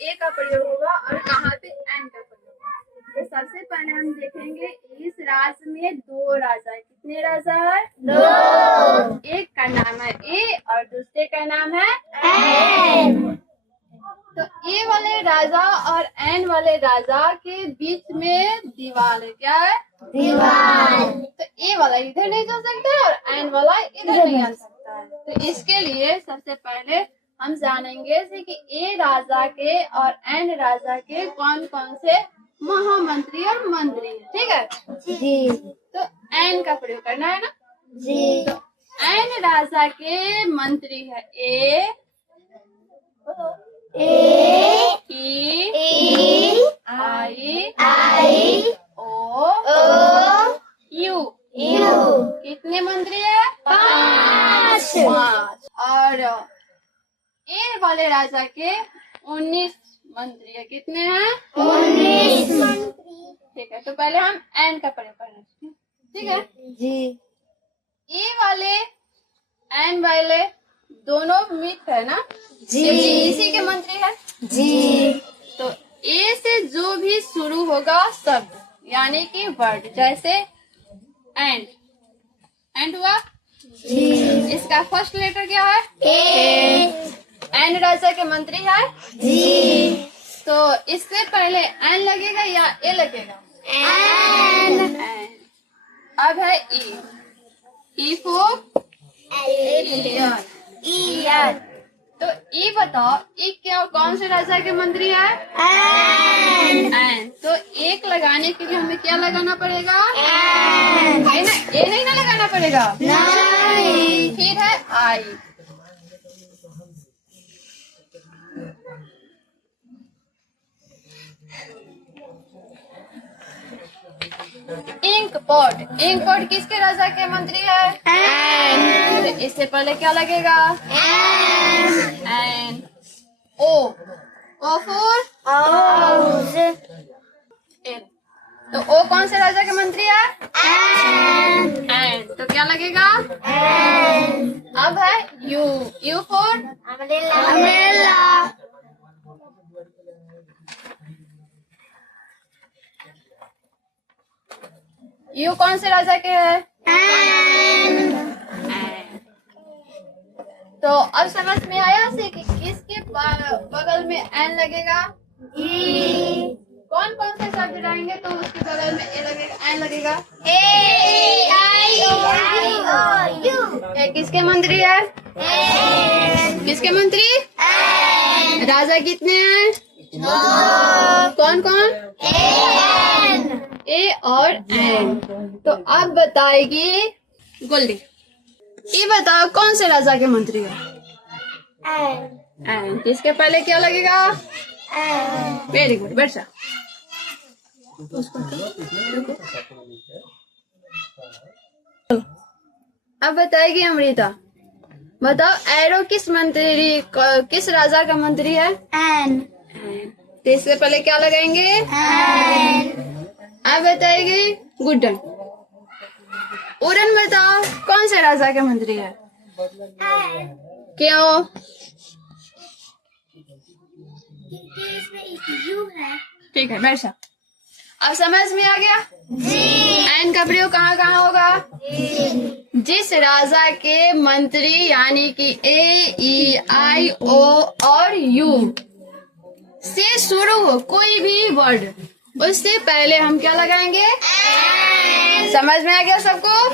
ए का प्रयोग होगा और कहाँ पे एन का प्रयोग होगा। तो सबसे पहले हम देखेंगे इस राज्य में 2 राजा है। कितने राजा है? 2। एक का नाम है ए और दूसरे का नाम है एन। तो ए वाले राजा और एन वाले राजा के बीच में दीवार है। क्या है? दीवार। तो ए वाला इधर नहीं जा सकता है और एन वाला इधर नहीं आ सकता है। तो इसके लिए सबसे पहले हम जानेंगे कि ए राजा के और एन राजा के कौन कौन से महामंत्री और मंत्री है। ठीक है जी। तो एन का प्रयोग करना है ना जी। तो एन राजा के मंत्री है ए ई आई ओ यू। कितने मंत्री है? 5। और ए वाले राजा के 19 मंत्री है। कितने हैं? 19 मंत्री। ठीक है, तो पहले हम एन का प्रयोग करना। ठीक है जी। ए वाले एन वाले दोनों मित्र है ना जी। इसी के मंत्री है जी। तो ए से जो भी शुरू होगा शब्द यानी कि वर्ड, जैसे एंड हुआ जी। इसका फर्स्ट लेटर क्या है? ए। एन राजा के मंत्री है जी। तो इससे पहले एन लगेगा या ए लगेगा? एन। अब है ई फॉर ईयर। तो ई बताओ, ई क्या कौन से राजा के मंत्री है? एन। तो एक लगाने के लिए हमें क्या लगाना पड़ेगा? एन। ए नहीं ना लगाना पड़ेगा? नहीं। फिर है आई। इंक पॉट किसके राजा के मंत्री है? एन। तो इससे पहले क्या लगेगा? एन। O for N. तो ओ कौन से राजा के मंत्री है? एन। तो क्या लगेगा? एन। अब है यू फॉर अम्ब्रेला। यू कौन से राजा के है? एन। तो अब समझ में आया से कि किसके बगल में एन लगेगा? ई। कौन कौन से शब्द रहेंगे तो उसके बगल में ए लगेगा, एन लगेगा? ए आई ओ यू। ए किसके मंत्री है? एन। किसके मंत्री? एन। राजा कितने हैं? कौन कौन? ए और एन। तो अब बताएगी गोल्डी, ये बताओ कौन से राजा के मंत्री है? एन। इसके पहले क्या लगेगा? वेरी गुड वर्षा। अब बताएगी अमृता, बताओ एरो किस राजा का मंत्री है? एन। तो इससे पहले क्या लगाएंगे? एन। अब बताएगी गुड्डन, उड़न बताओ कौन से राजा के मंत्री है? क्यों? ठीक है वर्षा, अब समझ में आ गया जी। एन का प्रयोग कहाँ कहाँ होगा? जिस राजा के मंत्री यानी कि ए ई आई ओ और यू से शुरू हो कोई भी वर्ड, उससे पहले हम क्या लगाएंगे? समझ में आ गया सबको?